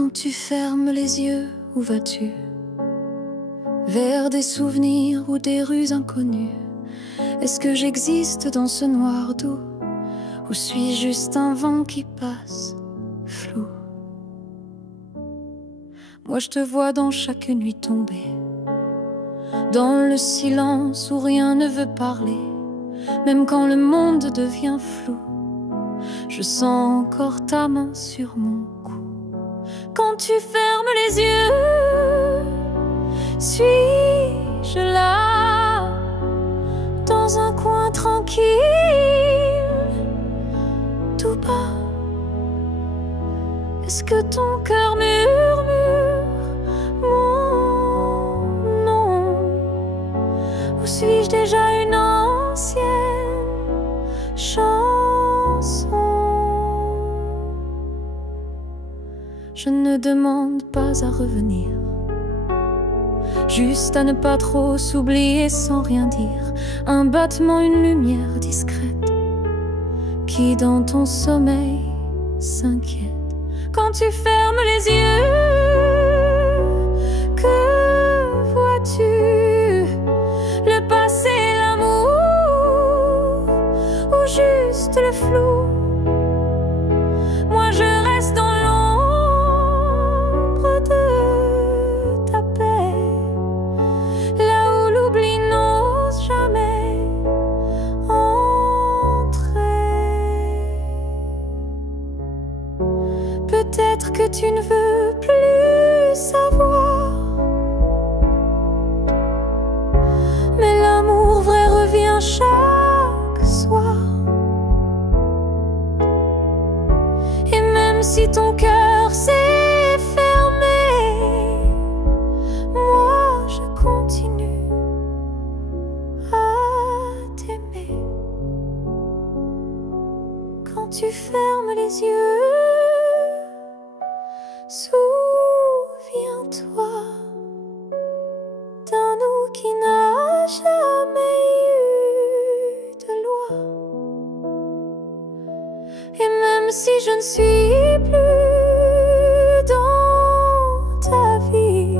Quand tu fermes les yeux, où vas-tu? Vers des souvenirs ou des rues inconnues? Est-ce que j'existe dans ce noir doux? Ou suis-je juste un vent qui passe, flou? Moi je te vois dans chaque nuit tomber, dans le silence où rien ne veut parler. Même quand le monde devient flou, je sens encore ta main sur mon cou. Quand tu fermes les yeux, suis-je là, dans un coin tranquille, tout bas? Est-ce que ton cœur murmure mon nom? Ou suis-je déjà une ancienne chanson? Je ne demande pas à revenir, juste à ne pas trop s'oublier sans rien dire. Un battement, une lumière discrète qui dans ton sommeil s'inquiète. Quand tu fermes les yeux, que vois-tu? Le passé, l'amour ou juste le flou? Moi je reste dans l'ombre de ta paix, là où l'oubli n'ose jamais entrer. Peut-être que tu ne veux plus savoir, mais l'amour vrai revient chaque soir. Et même si ton cœur s'est fermé, moi je continue à t'aimer. Quand tu fermes les yeux, souviens-toi d'un nous qui n'a jamais eu de loi. Et même si je ne suis plus dans ta vie,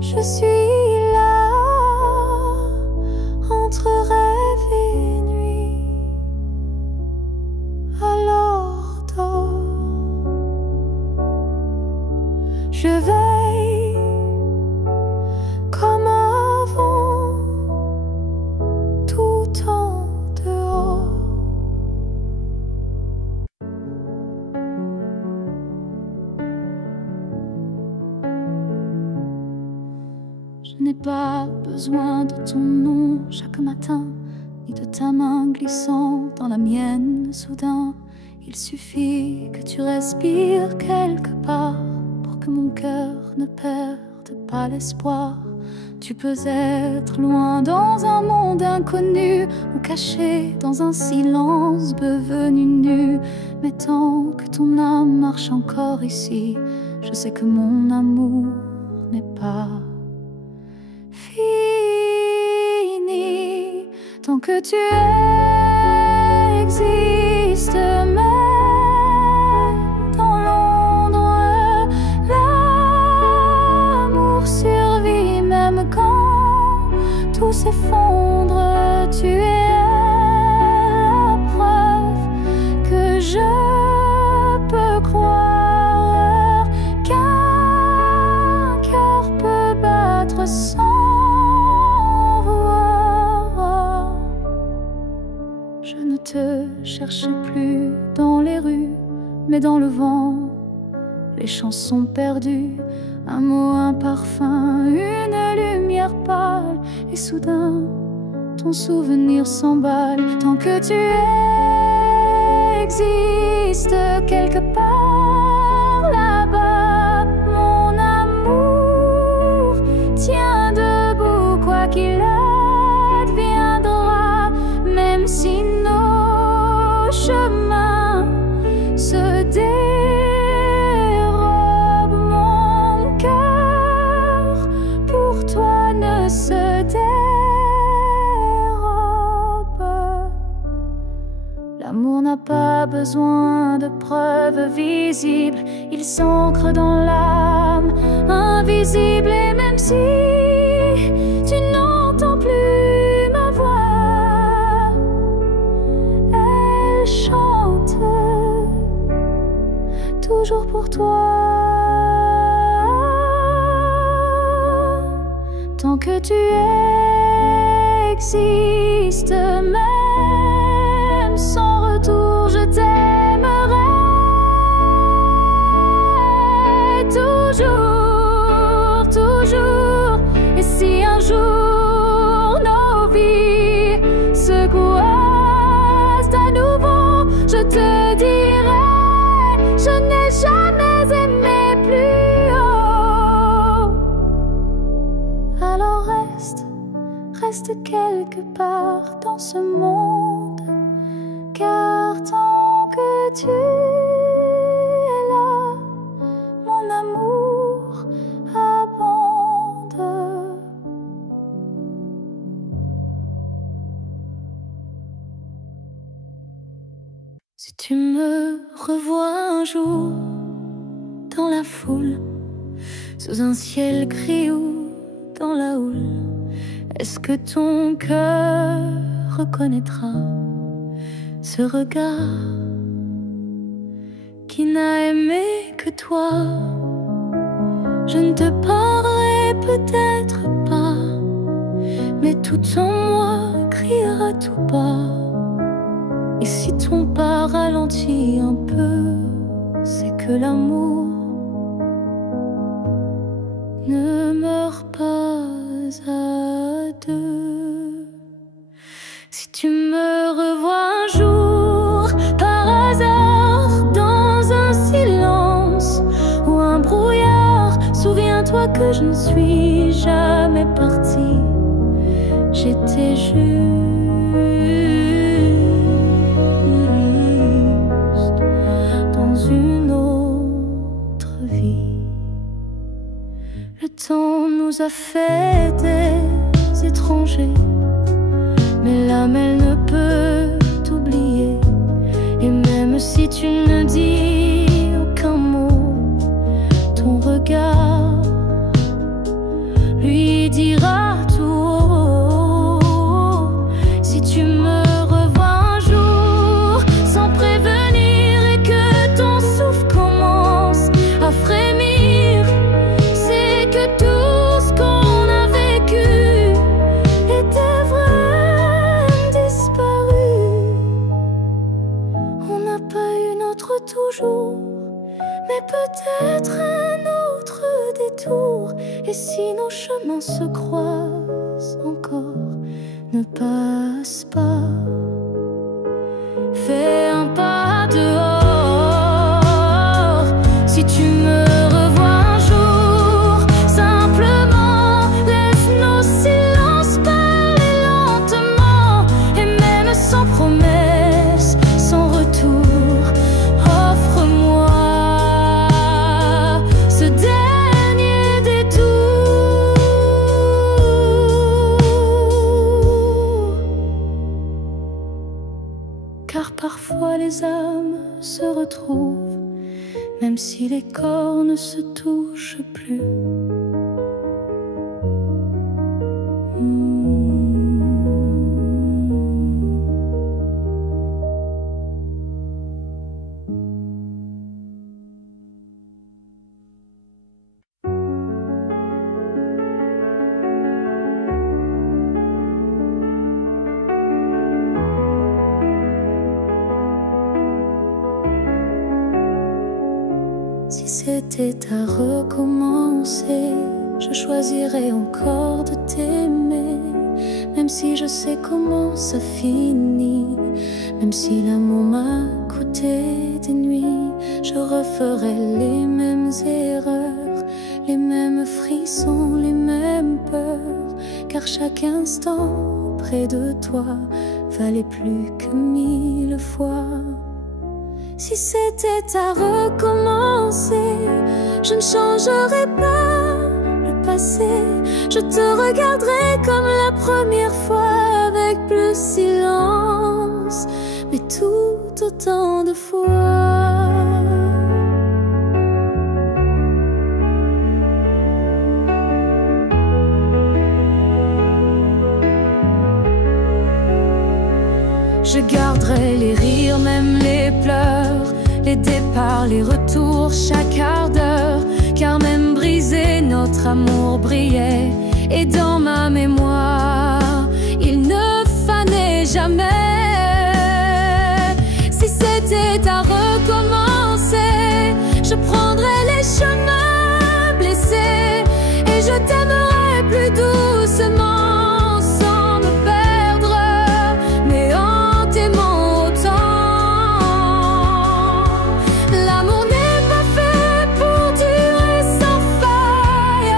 je suis là entre rêve et nuit. Alors dors, je veille comme avant, tout en dehors. Je n'ai pas besoin de ton nom chaque matin, ni de ta main glissant dans la mienne soudain. Il suffit que tu respires quelque part pour que mon cœur ne perde pas l'espoir. Tu peux être loin dans un monde inconnu, ou caché dans un silence devenu nu. Mais tant que ton âme marche encore ici, je sais que mon amour n'est pas fini. Tant que tu existes, même dans l'ombre, l'amour survit. Même quand tout s'effondre, tu es la preuve que je peux croire qu'un cœur peut battre sans voir. Je ne te cherche plus dans les rues, mais dans le vent, les chansons perdues. Un mot, un parfum, une lumière pâle, et soudain, ton souvenir s'emballe. Tant que tu existes quelque part là-bas, mon amour tient debout, quoi qu'il adviendra. Même si nos chemins se dérobent, mon cœur pour toi ne se dérobe. L'amour n'a pas besoin de preuves vivantes. entre dans l'âme, invisible, et même si tu n'entends plus ma voix, elle chante toujours pour toi. Tant que tu existes, même sans retour, je t'aimerai toujours, toujours. Et si un jour nos vies se croisent à nouveau, je te dirai, je n'ai jamais aimé plus haut. Alors reste quelque part dans ce monde, car tant que tu es là, mon amour abonde. Si tu me revois un jour dans la foule, sous un ciel gris ou dans la houle, est-ce que ton cœur reconnaîtra ce regard qui n'a aimé que toi? Je ne te parlerai peut-être pas, mais tout en moi criera tout bas. Et si ton pas ralentit un peu, c'est que l'amour ne meurt pas à deux. Si tu me revois un jour par hasard dans un silence ou un brouillard, souviens-toi que je ne suis jamais partie. J'étais juste dans une autre vie. Le temps nous a fait des étrangers, mais l'âme elle ne peut t'oublier. Et même si tu ne dis aucun mot, ton regard lui dira tout haut. Si tu me revois un jour sans prévenir et que ton souffle commence à frémir, c'est que tout ce qu'on a vécu était vrai, disparu. On n'a pas eu notre toujours, mais peut-être un autre détour. Et si nos chemins se croisent encore, ne passe pas, fais un pas dehors. Si tu me revois un jour, simplement laisse nos silences parler lentement. Et même sans promesse, sans retour, offre-moi ce dernier détour. Car parfois les âmes se retrouvent, même si les corps ne se touchent plus. Si c'était à recommencer, je choisirais encore de t'aimer. Même si je sais comment ça finit, même si l'amour m'a coûté des nuits, je referais les mêmes erreurs, les mêmes frissons, les mêmes peurs. Car chaque instant près de toi valait plus que 1000 fois. Si c'était à recommencer, je ne changerais pas le passé. Je te regarderais comme la première fois, avec plus silence, mais tout autant de fois. Je garderai les rires, même les pleurs, les départs, les retours, chaque quart d'heure. Car même brisé, notre amour brillait. Et dans ma mémoire, il ne fanait jamais. Si c'était à recommencer, je prendrais les chemins blessés et je t'aimerais plus doucement, sans me perdre, mais en t'aimant autant. L'amour n'est pas fait pour durer sans faille,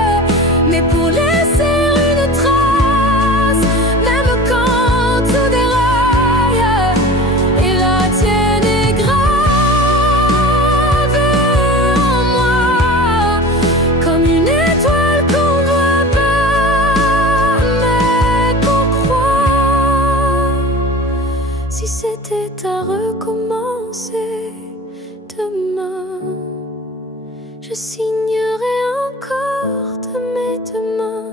mais pour laisser une trace, même quand tout déraille. Et la tienne est gravée en moi, comme une étoile qu'on voit pas, mais qu'on croit. Si c'était à recommencer demain, je signerais encore de mes deux mains.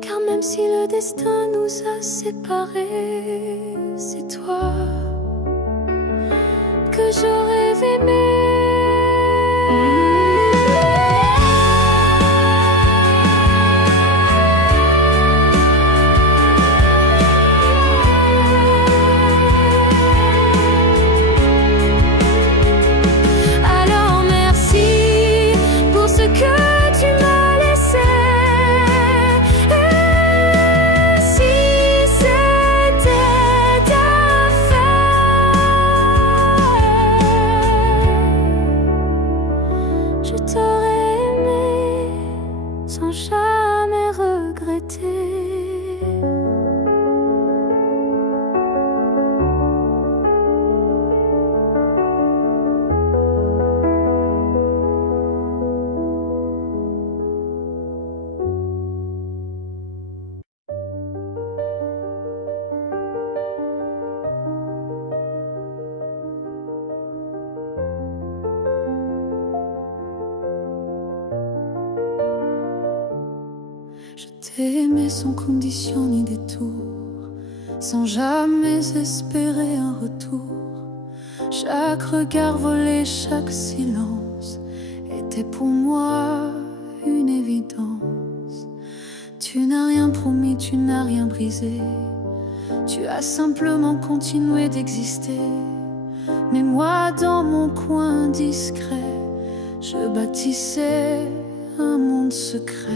Car même si le destin nous a séparés, c'est toi que je rêve aimer. Alors merci pour ce que tu m'as laissé. Et si c'était à faire, je t'aurais aimé sans jamais regretter. Je t'ai aimé sans condition ni détour, sans jamais espérer un retour. Chaque regard volé, chaque silence était pour moi une évidence. Tu n'as rien promis, tu n'as rien brisé, tu as simplement continué d'exister. Mais moi, dans mon coin discret, je bâtissais un monde secret.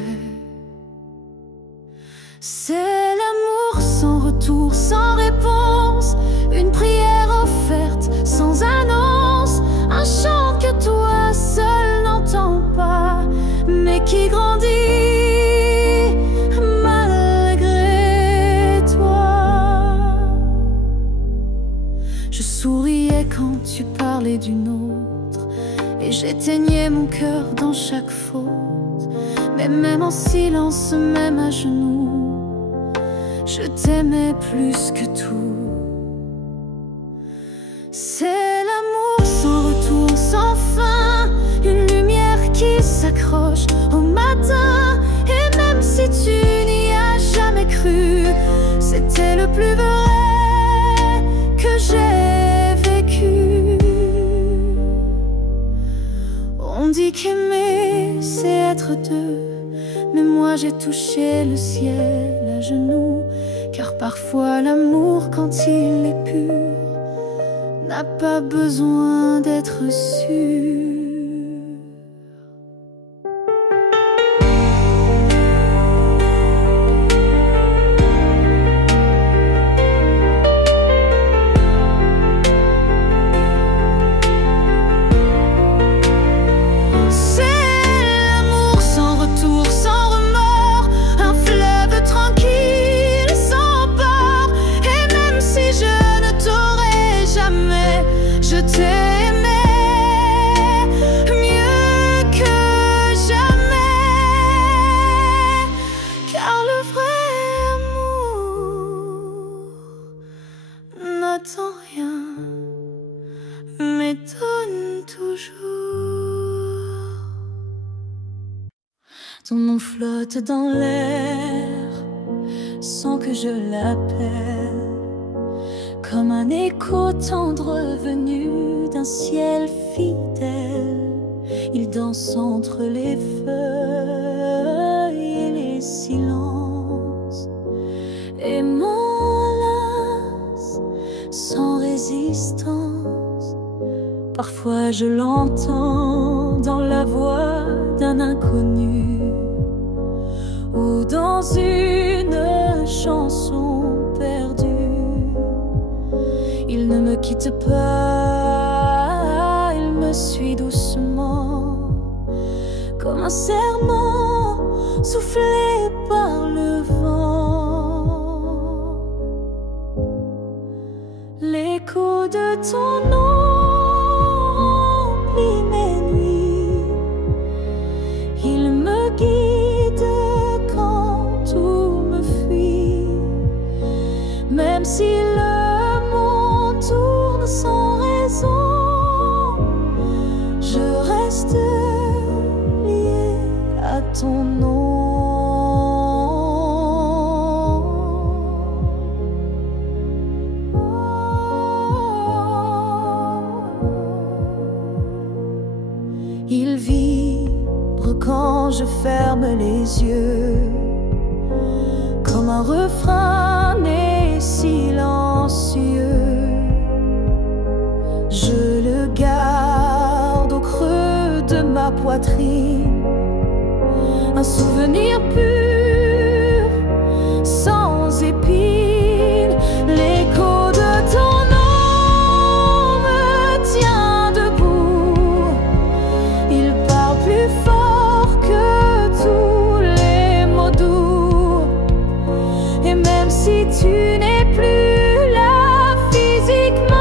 C'est l'amour sans retour, sans réponse, une prière offerte sans annonce, un chant que toi seul n'entends pas, mais qui grandit malgré toi. Je souriais quand tu parlais d'une autre, et j'éteignais mon cœur dans chaque faute. Mais même en silence, même à genoux, je t'aimais plus que tout. C'est l'amour sans retour, sans fin, une lumière qui s'accroche au matin. Et même si tu n'y as jamais cru, c'était le plus vrai que j'ai vécu. On dit qu'aimer, c'est être deux, mais moi j'ai touché le ciel à genoux. Car parfois l'amour, quand il est pur, n'a pas besoin d'être sûr. Je t'ai aimé mieux que jamais, car le vrai amour n'attend rien, m'étonne toujours. Ton nom flotte dans l'air sans que je l'appelle, comme un écho tendre venu d'un ciel fidèle. Il danse entre les feuilles et les silences et m'enlace sans résistance. Parfois je l'entends dans la voix d'un inconnu ou dans une chanson perdue. Il ne me quitte pas, il me suit doucement, comme un serment soufflé par le vent. L'écho de ton nom remplit mes nuits, il me guide quand tout me fuit, même si le tourne sans raison, je reste lié à ton nom. Il vibre quand je ferme les yeux, comme un refrain né silencieux. Je le garde au creux de ma poitrine, un souvenir pur, sans épines. L'écho de ton nom me tient debout, il parle plus fort que tous les mots doux. Et même si tu n'es plus là physiquement,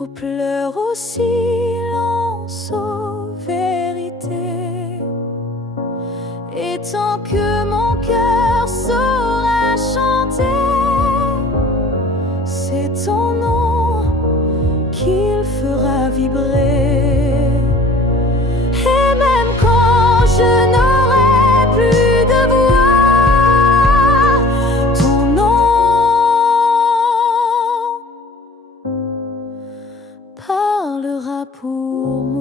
aux pleurs, au silence, aux vérités. Et tant que mon cœur saura chanter, c'est ton nom qu'il fera vibrer. Et même quand je n'aurai plus de voix, ton nom parlera pour moi.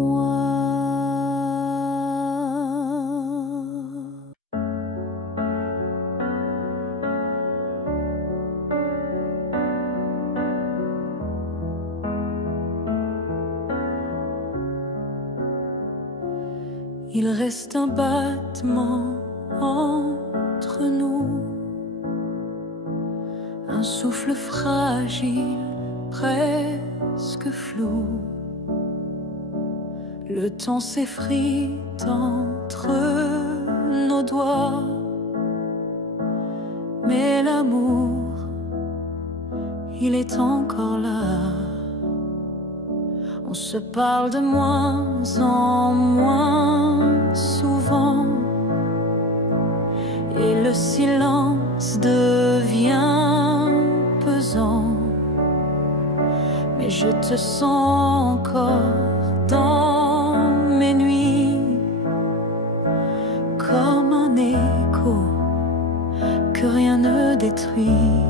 Il reste un battement entre nous, un souffle fragile, presque flou. Le temps s'effrite entre nos doigts, mais l'amour, il est encore là. On se parle de moins en moins souvent, et le silence devient pesant. Mais je te sens encore dans mes nuits, comme un écho que rien ne détruit.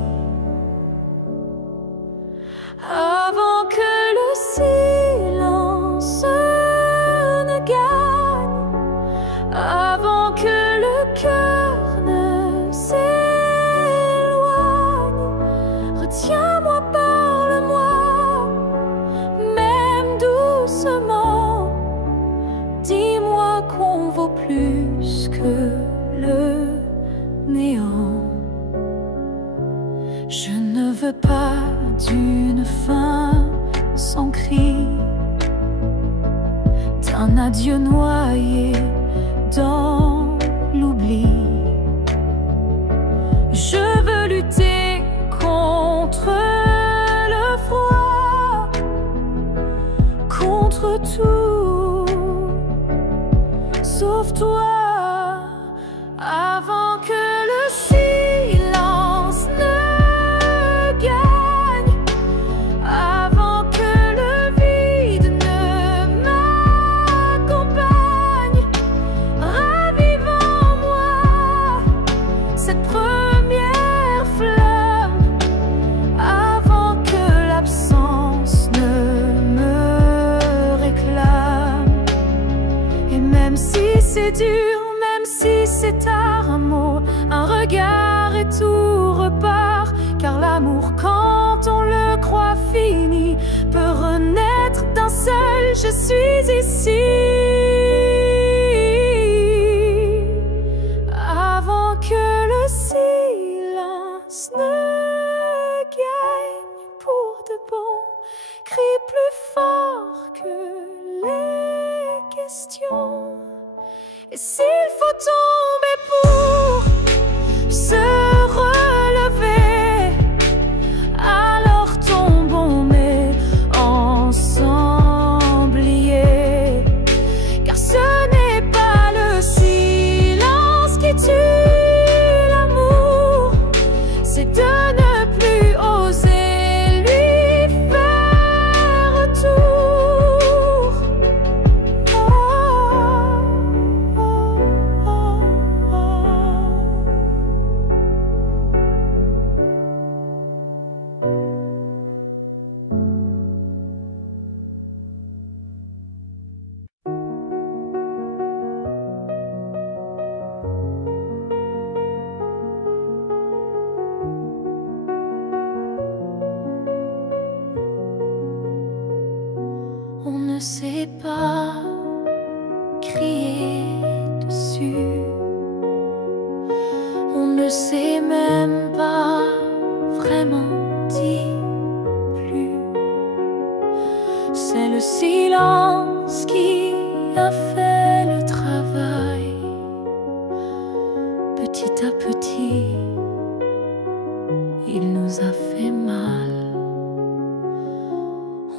Avant que le silence ne gagne, avant que le cœur ne s'éloigne, retiens-moi, parle-moi, même doucement. Dis-moi qu'on vaut plus que le néant. Je ne veux pas d'une fin sans cri, d'un adieu noyé dans l'oubli. notre tour. Sauve-toi avant que le silence ne gagne, avant que le vide ne m'accompagne. Ravive en moi cette première flamme, avant que l'absence ne me réclame. Et même si c'est dur, même si c'est tard, un mot, un regard et tout repart. Car l'amour, quand on le croit fini, peut renaître d'un seul je suis ici. Avant que le silence ne gagne pour de bon, crie plus fort que les questions. Et s'il faut tomber pour se relever, alors tombons mais ensemble liés. Car ce n'est pas le silence qui tue l'amour, c'est de ne plus oser lui faire retour. On ne sait pas crier dessus, on ne sait même pas vraiment dire plus. C'est le silence qui a fait le travail. Petit à petit, il nous a fait mal.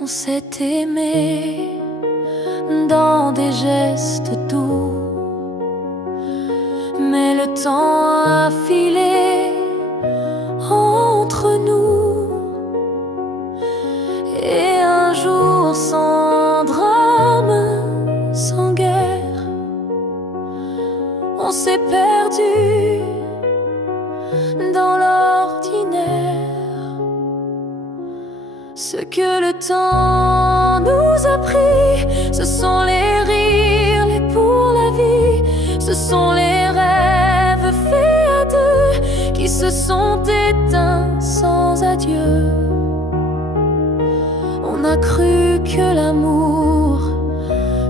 On s'est aimé dans des gestes doux, mais le temps a filé entre nous. Et un jour sans drame, sans guerre, on s'est perdu dans l'ordinaire. Ce que le temps nous a pris, ce sont les rires, les pour la vie. Ce sont les rêves faits à deux qui se sont éteints sans adieu. On a cru que l'amour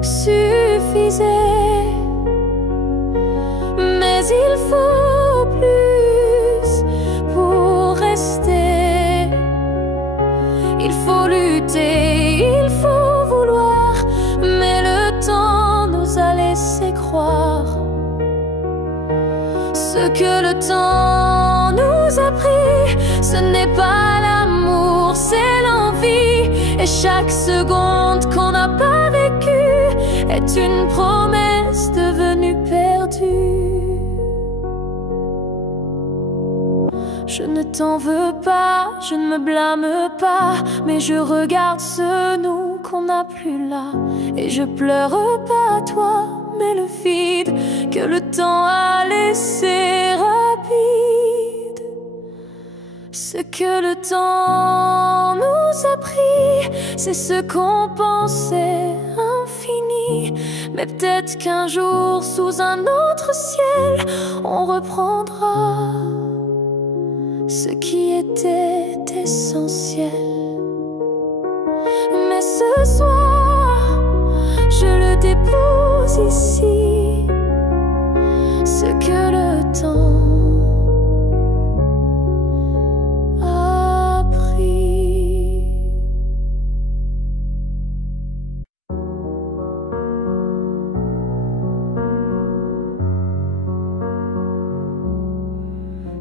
suffisait, mais il faut plus pour rester. Il faut lutter, il faut vouloir, mais le temps nous a laissé croire. Ce que le temps nous a pris, ce n'est pas l'amour, c'est l'envie. Et chaque seconde qu'on n'a pas vécue est une promesse devenue perdue. Je ne t'en veux pas, je ne me blâme pas, mais je regarde ce nous qu'on n'a plus là. Et je pleure pas à toi, mais le vide que le temps a laissé rapide. Ce que le temps nous a pris, c'est ce qu'on pensait infini. Mais peut-être qu'un jour, sous un autre ciel, on reprendra ce qui était essentiel. Mais ce soir, je le dépose ici, ce que le temps a pris.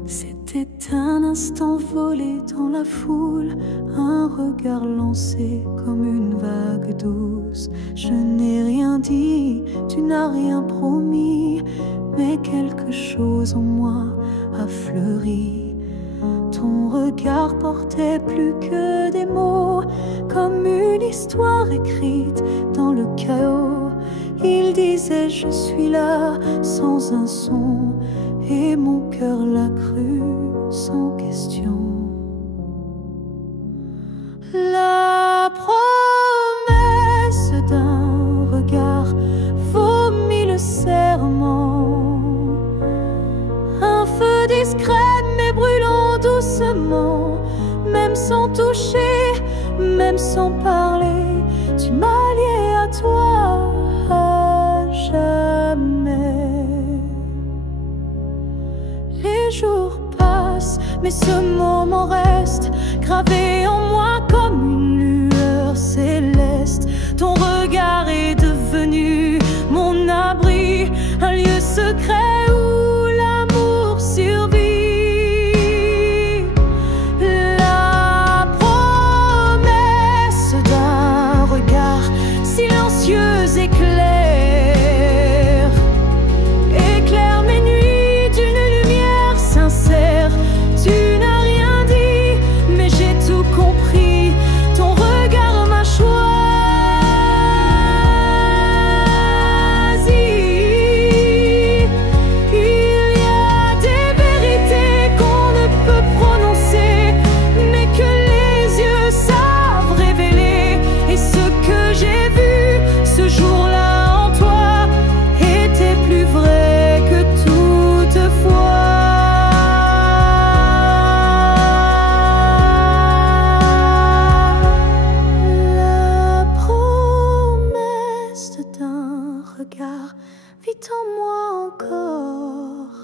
C'était un instant instant volé dans la foule, un regard lancé comme une vague douce. Je n'ai rien dit, tu n'as rien promis, mais quelque chose en moi a fleuri. Ton regard portait plus que des mots, comme une histoire écrite dans le chaos. Il disait je suis là sans un son, et mon cœur l'a cru sans question. La promesse d'un regard vaut mille serments. Un feu discret mais brûlant doucement, même sans toucher, même sans parler, tu m'as lié à toi à jamais. Les jours passent, mais ce moment reste gravé en moi comme une lueur céleste. Ton regard est devenu mon abri, un lieu secret où l'amour survit. La promesse d'un regard silencieux éclaire mes nuits d'une lumière sincère. Tu n'as rien dit, mais j'ai tout compris. Ton regard m'a choisi. Il y a des vérités qu'on ne peut prononcer, mais que les yeux savent révéler. Et ce que j'ai vu ce jour-là en toi était plus vrai que toutefois. La promesse d'un regard vit en moi encore,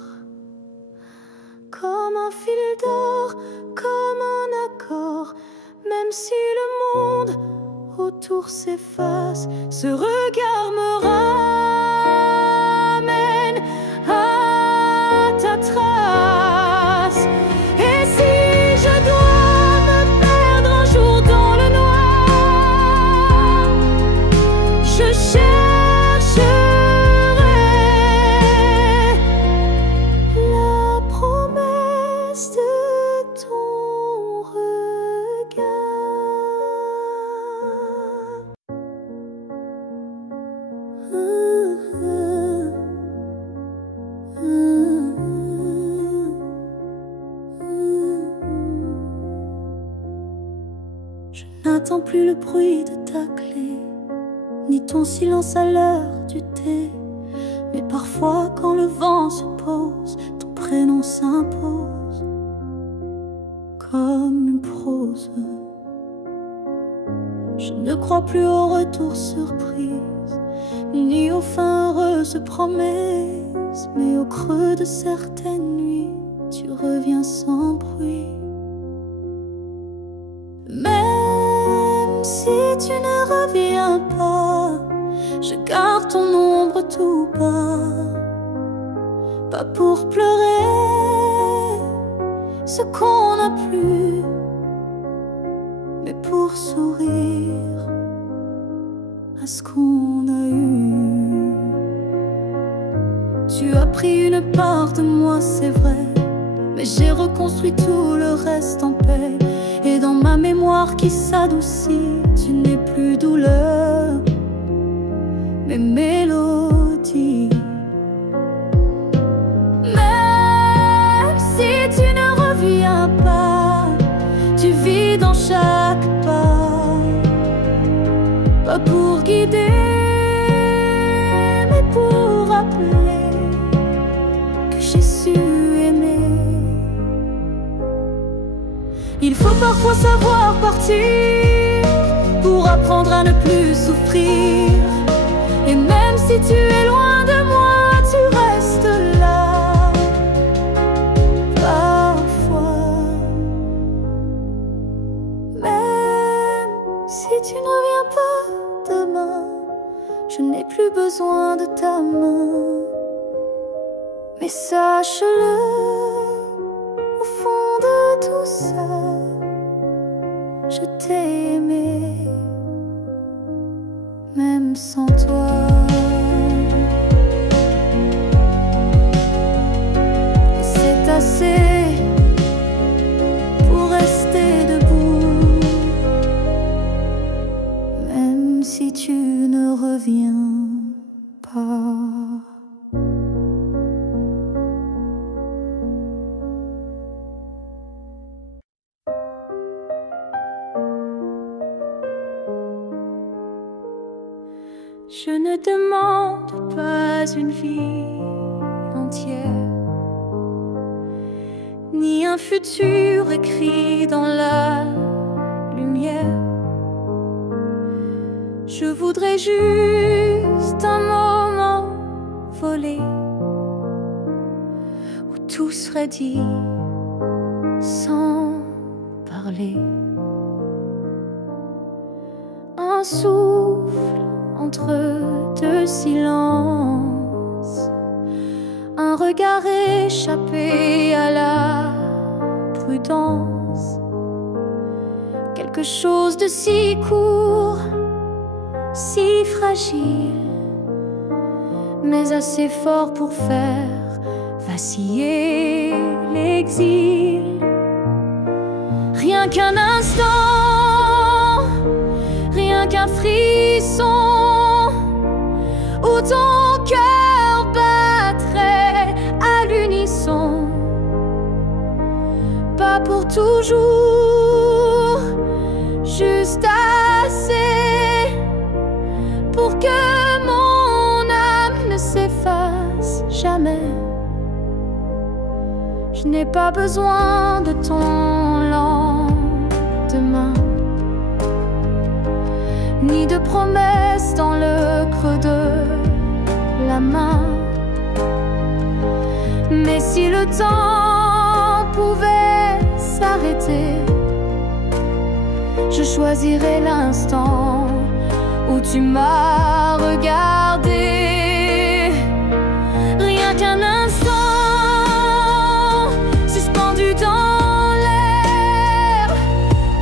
comme un fil d'or, comme un accord. Même si le monde autour s'efface, ce regard me ramène à ta trace. Et si je dois me perdre un jour dans le noir, je chercherai la promesse de ton regard. Je n'attends plus le bruit de ta clé, ni ton silence à l'heure du thé. Mais parfois quand le vent se pose, ton prénom s'impose comme une prose. Je ne crois plus au retour surprise, ni aux fins heureuses promesses, mais au creux de certaines nuits, tu reviens sans bruit. Même si tu ne reviens pas, je garde ton ombre tout bas, pas pour pleurer ce qu'on n'a plus, mais pour sourire à ce qu'on a eu. Tu as pris une part de moi, c'est vrai, mais j'ai reconstruit tout le reste en paix. Et dans ma mémoire qui s'adoucit, tu n'es plus douleur, mais mélodie. Même si tu ne reviens pas, tu vis dans chaque pas pour guider, mais pour rappeler que j'ai su aimer. Il faut parfois savoir partir pour apprendre à ne plus souffrir. Et même si tu es loin de moi, tu restes là. Parfois, même si tu ne reviens pas demain, je n'ai plus besoin de ta main. Mais sache-le, au fond de tout je t'ai aimé, même sans toi. Et c'est assez pour rester debout, même si tu ne reviens pas. Je ne demande pas une vie entière, ni un futur écrit dans la lumière. Je voudrais juste un moment volé, où tout serait dit sans parler. Un souffle entre deux silences, un regard échappé à la prudence, quelque chose de si court, si fragile, mais assez fort pour faire vaciller l'exil. Rien qu'un instant, rien qu'un frisson, où ton cœur battrait à l'unisson. Pas pour toujours, juste assez pour que mon âme ne s'efface jamais. Je n'ai pas besoin de ton lendemain, ni de promesses dans le creux de la main. Mais si le temps pouvait s'arrêter, je choisirais l'instant où tu m'as regardé. Rien qu'un instant, suspendu dans l'air,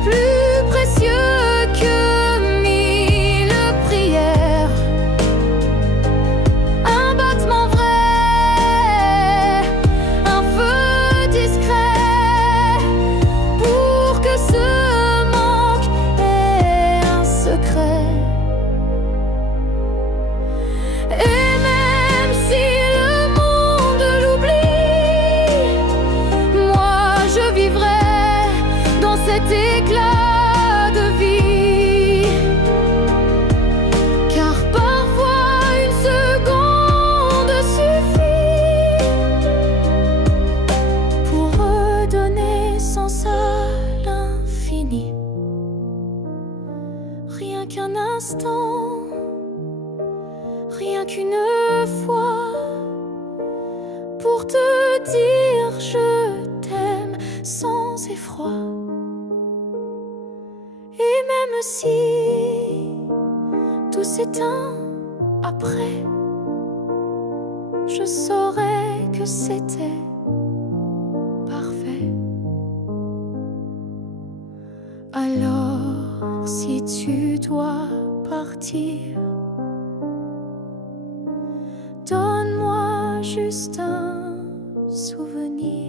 plus précieux que éclat de vie. Car parfois une seconde suffit pour redonner sens à l'infini. Rien qu'un instant, rien qu'une fois, pour te dire je t'aime sans effroi. Et même si tout s'éteint après, je saurais que c'était parfait. Alors si tu dois partir, donne-moi juste un souvenir.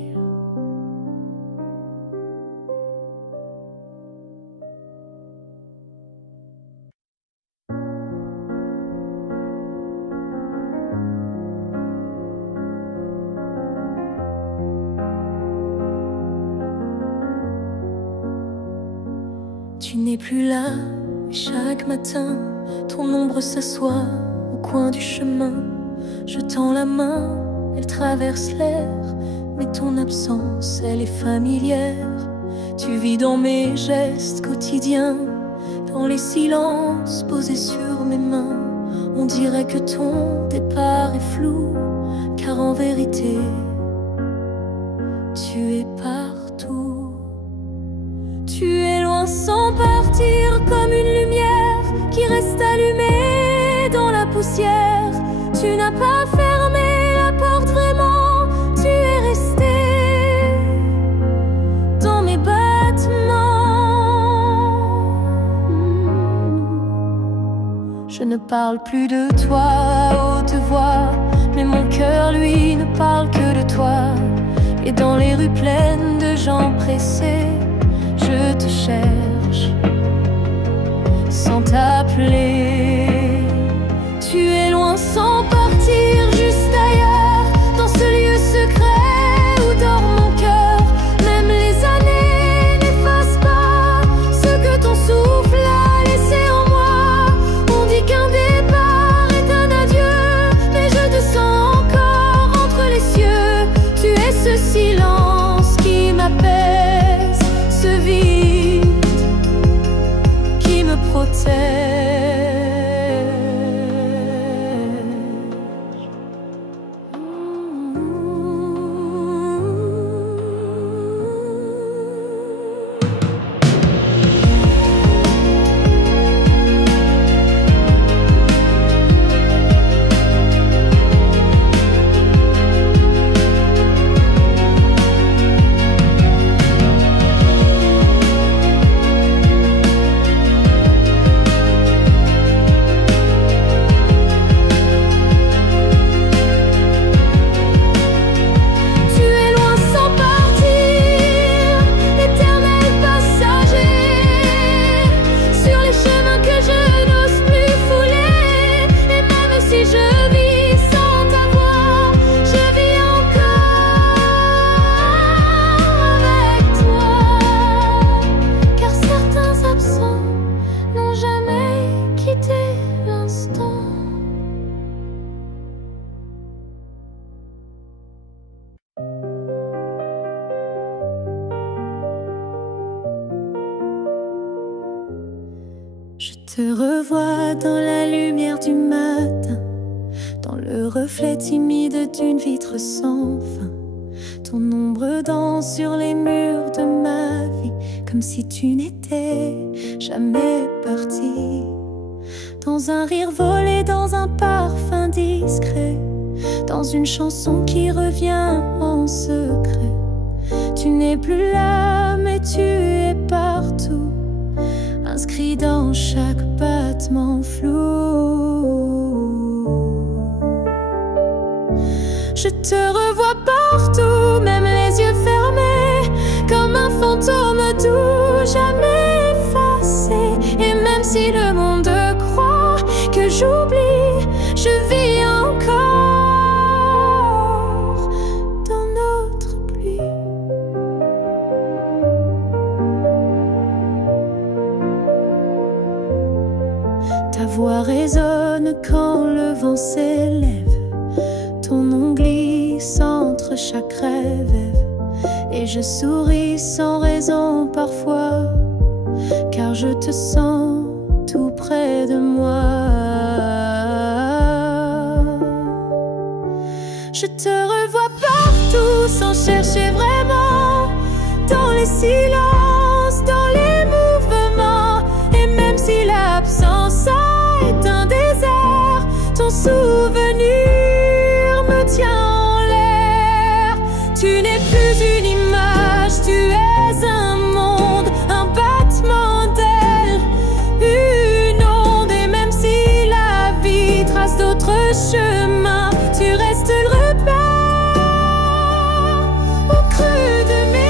Tu n'es plus là, et chaque matin, ton ombre s'assoit au coin du chemin. Je tends la main, elle traverse l'air, mais ton absence, elle est familière. Tu vis dans mes gestes quotidiens, dans les silences posés sur mes mains. On dirait que ton départ est flou, car en vérité, tu es partout. Tu es loin sans partir, comme une lumière qui reste allumée dans la poussière. Tu n'as pas fermé la porte vraiment, tu es resté dans mes battements. ne parle plus de toi à haute voix, mais mon cœur, lui, ne parle que de toi. Et dans les rues pleines de gens pressés, je te cherche sans t'appeler. Tu es loin sans partir, juste ailleurs, dans ce lieu secret où dort mon cœur. Même les années n'effacent pas ce que ton souffle a laissé en moi. On dit qu'un départ est un adieu, mais je te sens encore entre les cieux. Tu es ce silence qui m'apaise, ce vide qui me protège. Je te revois dans la lumière du matin, dans le reflet timide d'une vitre sans fin. Ton ombre danse sur les murs de ma vie, comme si tu n'étais jamais parti. Dans un rire volé, dans un parfum discret, dans une chanson qui revient en secret. Tu n'es plus là, mais tu es partout, inscrit dans chaque battement flou. Je te revois partout, même les yeux fermés, comme un fantôme doux, jamais effacé. Et même si le monde croit que j'oublie, je vis encore dans notre pluie. Ta voix résonne quand le vent s'élève, ton nom glisse entre chaque rêve. Et je souris sans raison parfois, car je te sens tout près de moi. Je te revois partout sans chercher vraiment, dans les silences, dans les mouvements. Et même si l'absence est un désert, ton souvenir me tient en l'air. Tu n'es plus une image, tu es un monde, un battement d'ailes, une onde. Et même si la vie trace d'autres chemins, tu restes le repère au creux de mes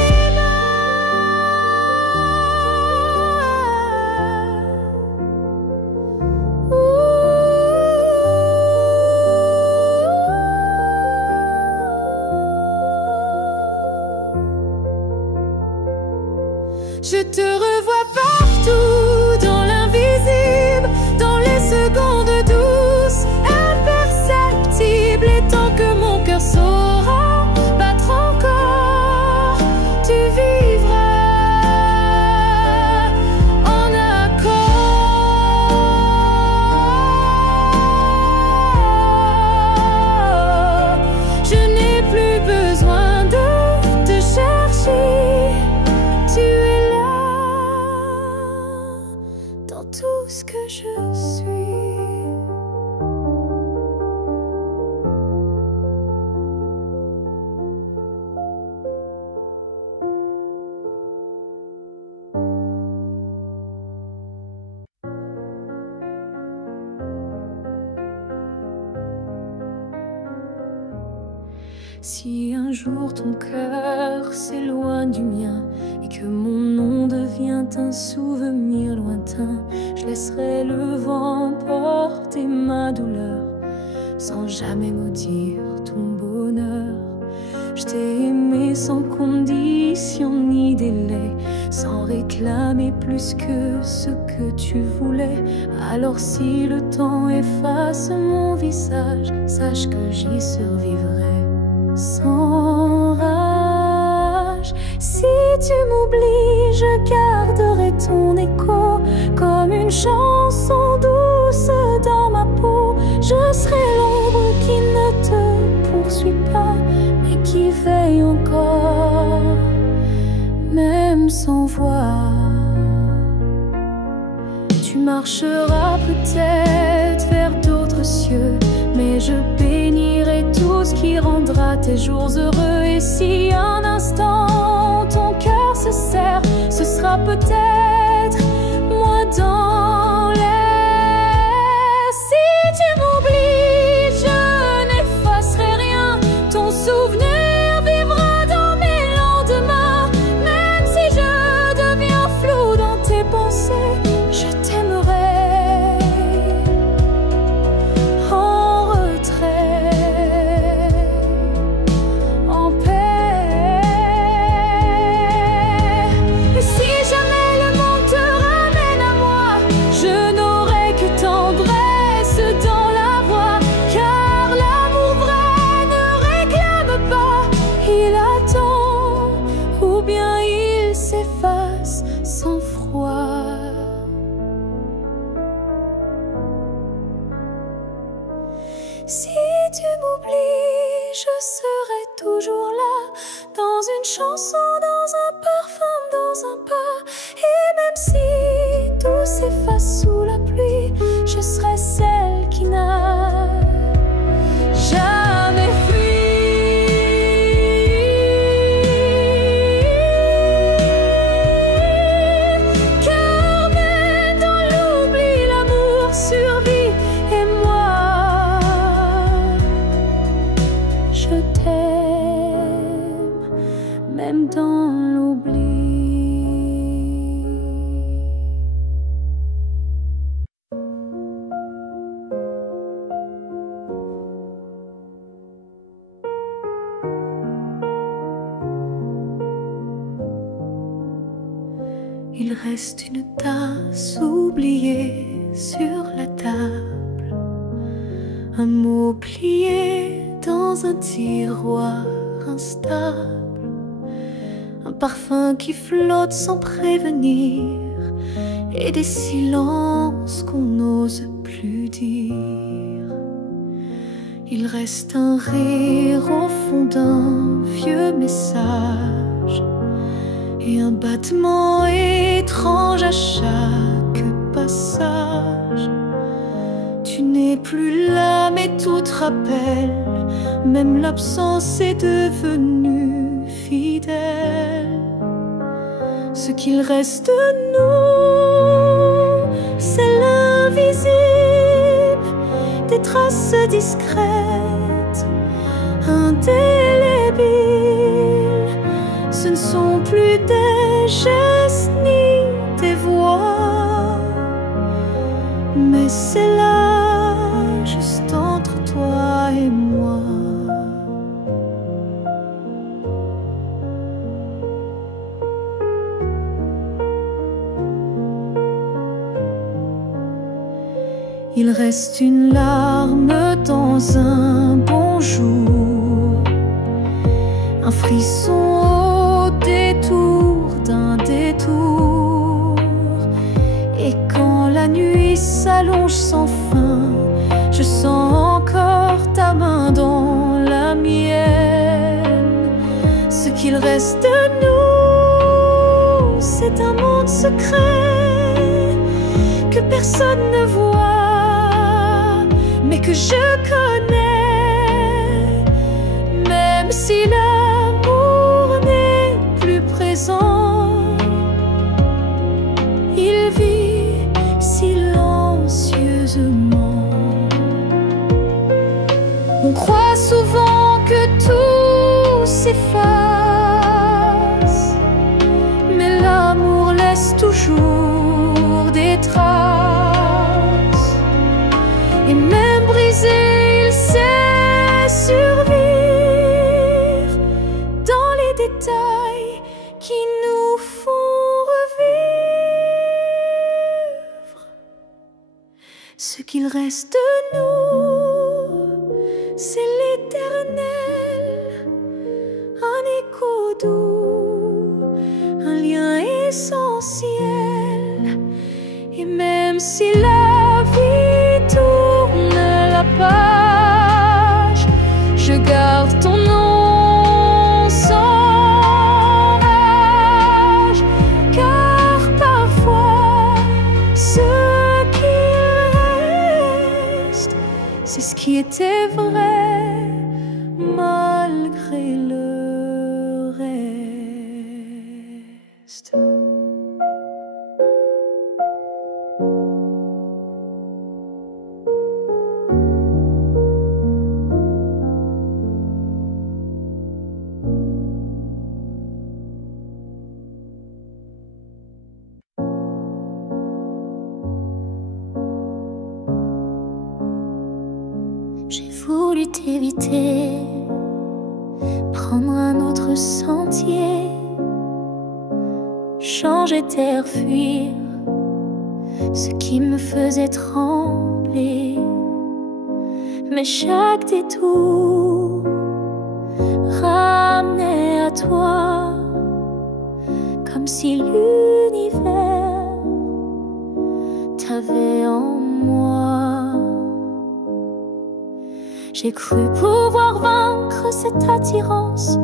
Je te revois partout, dans l'invisible, dans les secondes douces, imperceptibles. Si un jour ton cœur s'éloigne du mien et que mon nom devient un souvenir lointain, je laisserai le vent porter ma douleur sans jamais maudire ton bonheur. Je t'ai aimé sans condition ni délai, sans réclamer plus que ce que tu voulais. Alors si le temps efface mon visage, sache que j'y survivrai sans rage. Si tu m'oublies, je garderai ton écho comme une chanson douce dans ma peau. Je serai l'ombre qui ne te poursuit pas, mais qui veille encore, même sans voix. Tu marcheras peut-être vers d'autres cieux, mais je bénirai tout ce qui rendra tes jours heureux. Et si un instant ton cœur se serre, ce sera peut-être moi dans l'air. Si tu m'oublies, je n'effacerai rien, ton souvenir vivra dans mes lendemains. Même si je deviens flou dans tes pensées, je t'aimerai en retrait, en paix. Et si jamais le monde te ramène à moi, je n'aurai que tendresse dans la voix, car l'amour vrai ne réclame pas, il attend, ou bien il s'efface sans froid. Si tu m'oublies, je serai toujours là, dans une chanson, dans un parfum, dans un pas. Et même si tout s'efface sous la pluie, je serai celle qui n'a jamais fui. Car même dans l'oubli, l'amour survit, et moi je t'aime, même dans l'oubli. Il reste une tasse oubliée sur la table, un mot plié dans un tiroir instable, un parfum qui flotte sans prévenir, et des silences qu'on n'ose plus dire. Il reste un rire au fond d'un vieux message, et un battement étrange à chaque passage. Tu n'es plus là, mais tout te rappelle, même l'absence est devenue fidèle. Ce qu'il reste de nous, c'est l'invisible, des traces discrètes, indélébiles. Ce ne sont plus des gestes ni des voix, mais c'est là, juste entre toi et moi. Il reste une larme dans un bonjour, un frisson au détour d'un détour. Et quand la nuit s'allonge sans fin, je sens encore ta main dans la mienne. Ce qu'il reste de nous, c'est un monde secret que personne ne voit, mais que je connais. Même si l'amour n'est plus présent, il vit silencieusement. On croit souvent que tout s'efface, mais l'amour laisse toujours des traces. Et même brisé, il sait survivre dans les détails qui nous font revivre. Ce qu'il reste de nous, c'est l'éternel, un écho doux, un lien essentiel. Et même si la vie tourne la page, je garde ton nom sans rage, car parfois ce qu'il reste, c'est ce qui était vrai malgré le reste. J'ai voulu t'éviter, prendre un autre sentier, changer d'air, fuir ce qui me faisait trembler. Mais chaque détour ramenait à toi, comme si l'univers t'avait en moi. J'ai cru pouvoir vaincre cette attirance,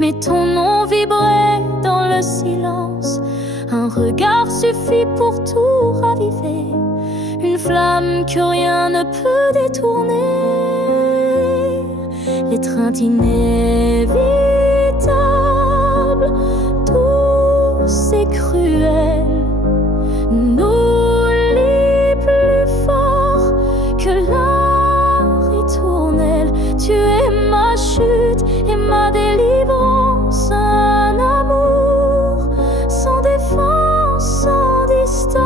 mais ton nom vibrait dans le silence. Un regard suffit pour tout raviver, une flamme que rien ne peut détourner. L'étreinte inévitable, douce et cruelle, nous lie plus fort que la ritournelle. Tu es ma chute et ma délivrance, un amour sans défense, sans distance.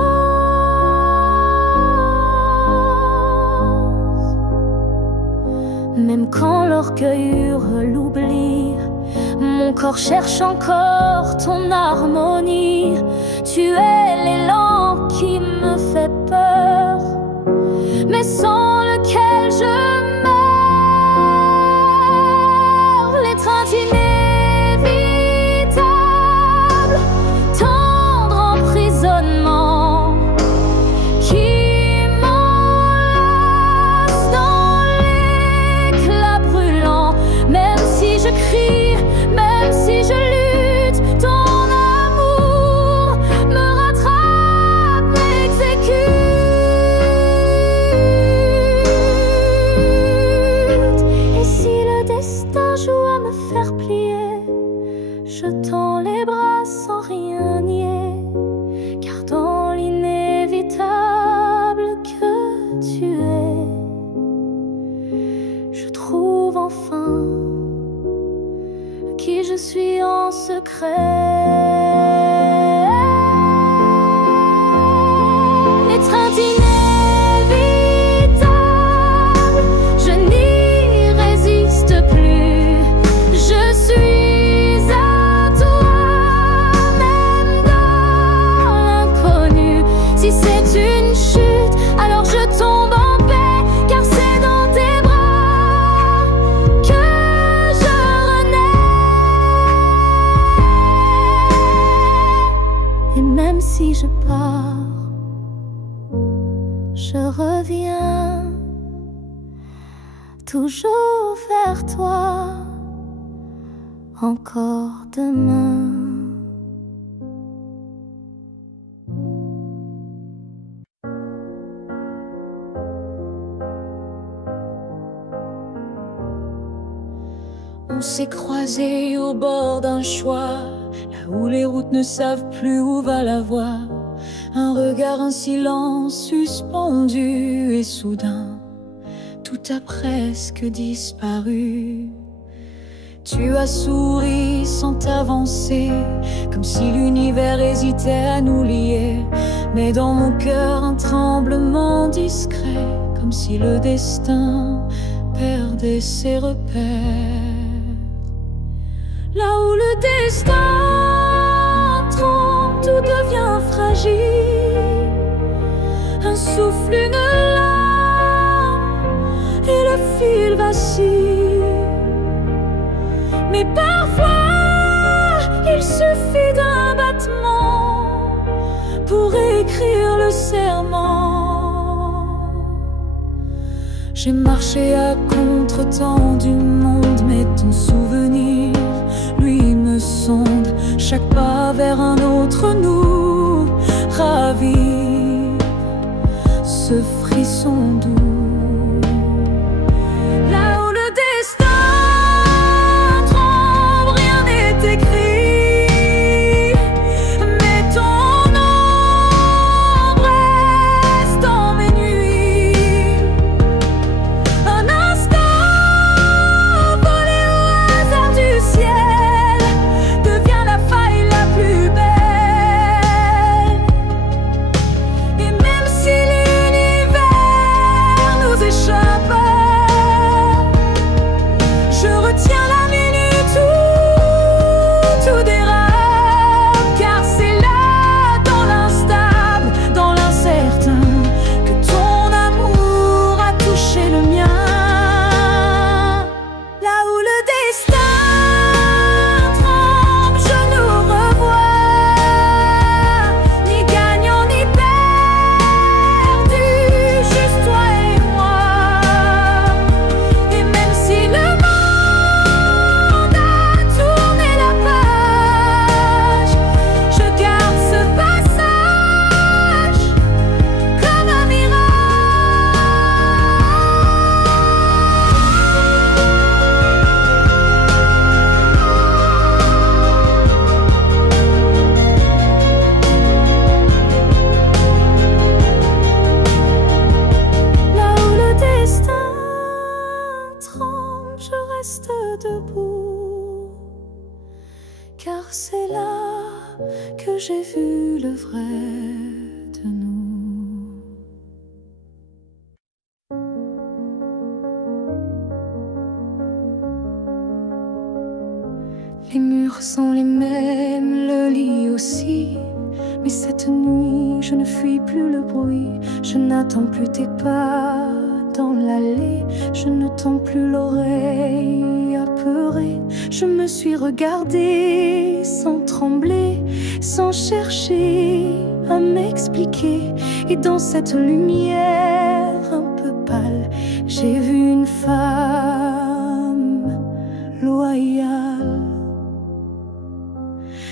Même quand l'orgueil hurle l'oubli, mon corps cherche encore ton harmonie. Tu es l'élan qui me fait peur, mais sans lequel je meurs. L'étreinte inévitable, tendre emprisonnement, qui m'enlace dans l'éclat brûlant. Même si je crie, même si je lutte, ton amour me rattrape, m'exécute. Et si le destin joue à me faire plier, je tends les bras sans rien nier, car dans l'inévitable que tu es, je trouve enfin qui je suis en secret. L'étreinte inévitable, je n'y résiste plus. Je suis à toi, même dans l'inconnu. Si c'est une chute, alors je tombe en paix, car c'est dans tes bras que je renais. Et même si je pars, je reviens toujours vers toi, encore demain. On s'est croisés au bord d'un choix, là où les routes ne savent plus où va la voie. Un regard, un silence suspendu, et soudain, tout a presque disparu. Tu as souri sans t'avancer, comme si l'univers hésitait à nous lier. Mais dans mon cœur un tremblement discret, comme si le destin perdait ses repères. Là où le destin tremble, tout devient fragile. Un souffle, une larme, et le fil vacille. Mais parfois, il suffit d'un battement pour écrire le serment. J'ai marché à contre-temps du monde, mais ton souvenir, lui, me sonde. Chaque pas vers un autre nous ravive ce frisson doux. Debout, car c'est là que j'ai vu le vrai de nous. Les murs sont les mêmes, le lit aussi, mais cette nuit je ne fuis plus le bruit. Je n'attends plus tes pas dans l'allée, je n'entends plus l'oreille apeurée. Je me suis regardée sans trembler, sans chercher à m'expliquer. Et dans cette lumière un peu pâle, j'ai vu une femme loyale.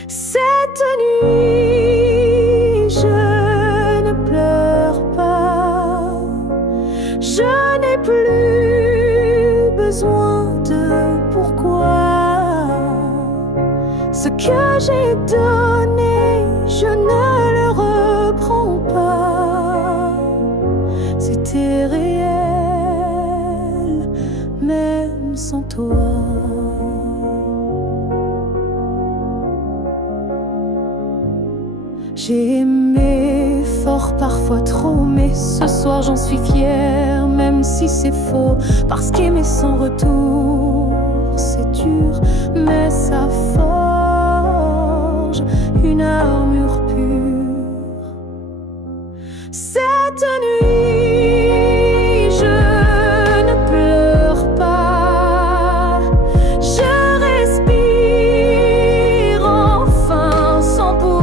Cette nuit, je ne pleure pas. Je n'ai plus besoin de pourquoi. Ce que j'ai donné, je ne le reprends pas. C'était réel, même sans toi. J'ai aimé fort, parfois trop, mais ce soir j'en suis fière, même si c'est faux. Parce qu'aimer sans retour, c'est dur, mais ça forge une armure pure. Cette nuit, je ne pleure pas. Je respire enfin sans poids.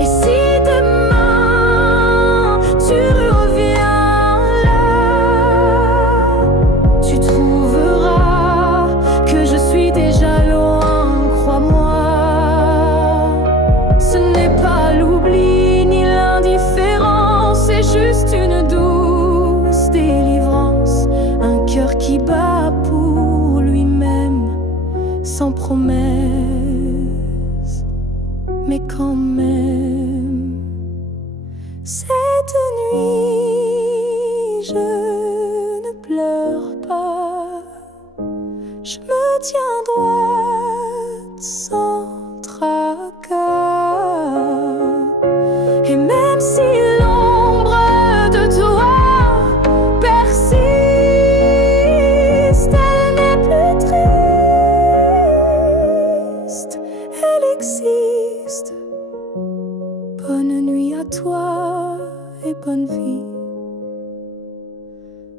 Et si demain tu reviens là, tu trouveras que je suis déjà loin, crois-moi. Ce n'est pas l'oubli ni l'indifférence, c'est juste une douce délivrance. Un cœur qui bat pour lui-même, sans promesse, mais quand même. Cette nuit, je ne pleure pas. je me tiens droite sans tracas. Et même si l'ombre de toi persiste, elle n'est plus triste, elle existe. Bonne nuit à toi et bonne vie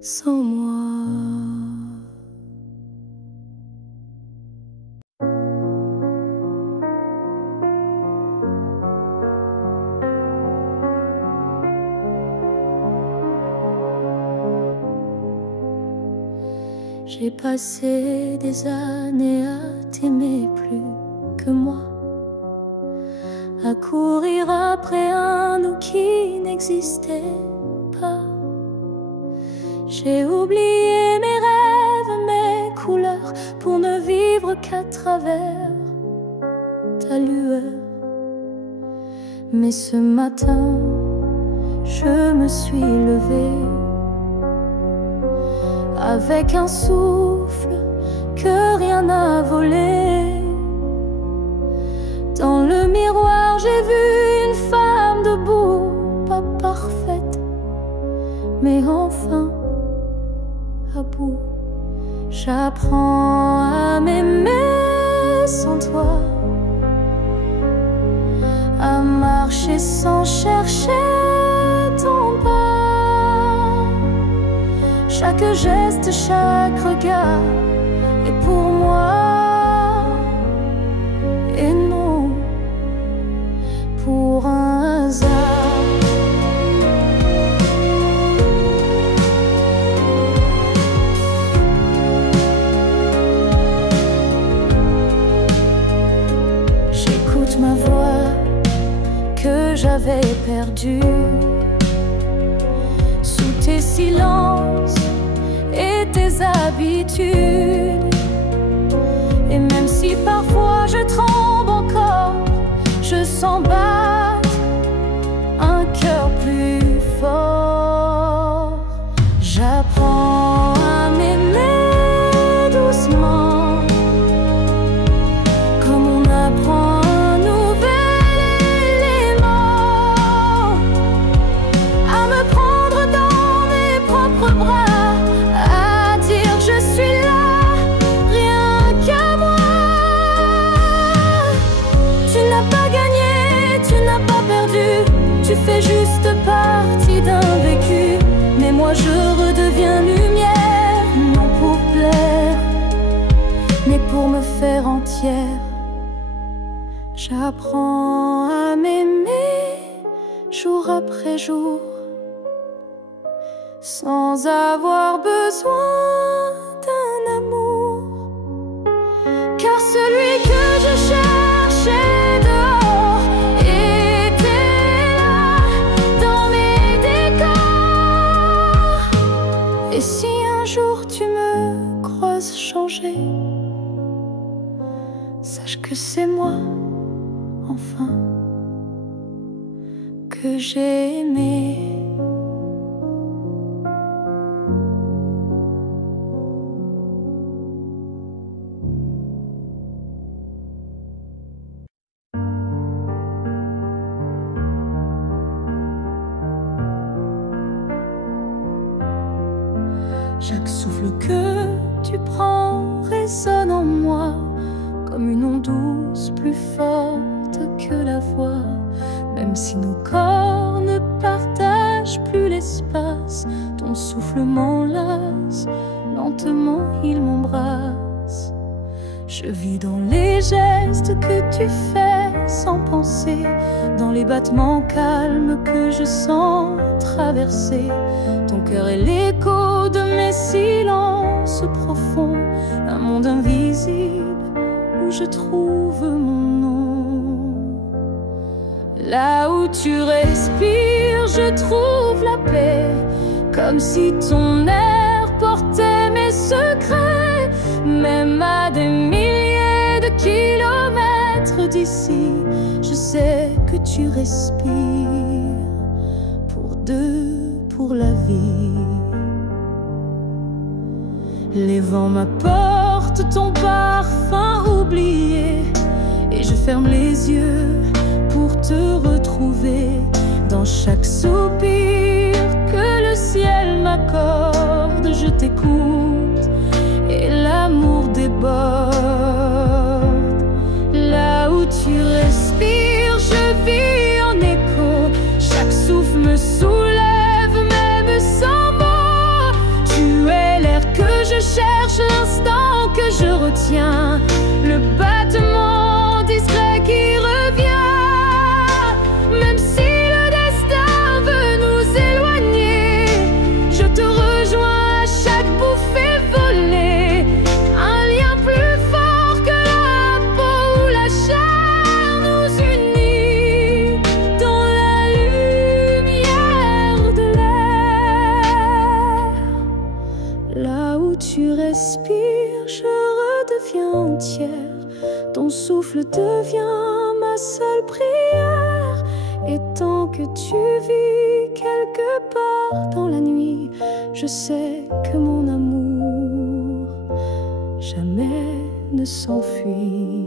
sans moi. J'ai passé des années à t'aimer plus que moi, à courir après un nous qui n'existait pas. J'ai oublié mes rêves, mes couleurs, pour ne vivre qu'à travers ta lueur. Mais ce matin, je me suis levée avec un souffle que rien n'a volé. Dans le miroir, j'ai vu une femme debout, pas parfaite, mais enfin à bout. J'apprends à m'aimer sans toi, à marcher sans chercher ton pas. Chaque geste, chaque regard est pour moi, et non pour un hasard. J'écoute ma voix que j'avais perdue sous tes silences et tes habitudes. Et même si parfois je tremble encore, je sens battre un cœur plus fort. J'apprends à m'aimer doucement, comme on apprend un nouvel élément, à me prendre dans mes propres bras, à dire je suis là, rien qu'à moi. Tu n'as pas gagné, tu n'as pas perdu, tu fais juste partie d'un vécu. Mais moi je redeviens lumière, non pour plaire, mais pour me faire entière. J'apprends à m'aimer jour après jour, sans avoir besoin d'un amour. Car celui que je cherchais dehors était là, dans mes décors. Et si un jour tu me croises changer, sache que c'est moi, enfin, que j'ai aimé. Chaque souffle que tu prends résonne en moi comme une onde douce, plus forte que la voix. Même si nos corps ne partagent plus l'espace, ton souffle m'enlace, lentement il m'embrasse. Je vis dans les gestes que tu fais sans penser, dans les battements calmes que je sens traverser. Ton cœur est l'écho de mes silences profonds, un monde invisible où je trouve mon nom. Là où tu respires, je trouve la paix, comme si ton air portait mes secrets. Même à des milliers de kilomètres d'ici, je sais que tu respires pour deux, pour la vie. Les vents m'apportent porte ton parfum oublié, et je ferme les yeux pour te retrouver dans chaque soupir que le ciel m'accorde. Je t'écoute et l'amour déborde. Là où tu respires, je vis en écho. Chaque souffle me soulève, même sans mots. Tu es l'air que je cherche, l'instant que je retiens, le battement discret qui revient. Même si le destin veut nous éloigner, je te rejoins à chaque bouffée volée. Un lien plus fort que la peau ou la chair nous unit dans la lumière de l'air. Là où tu respires, je redeviens entière. Ton souffle devient ma seule prière. Et tant que tu vis quelque part dans la nuit, je sais que mon amour jamais ne s'enfuit.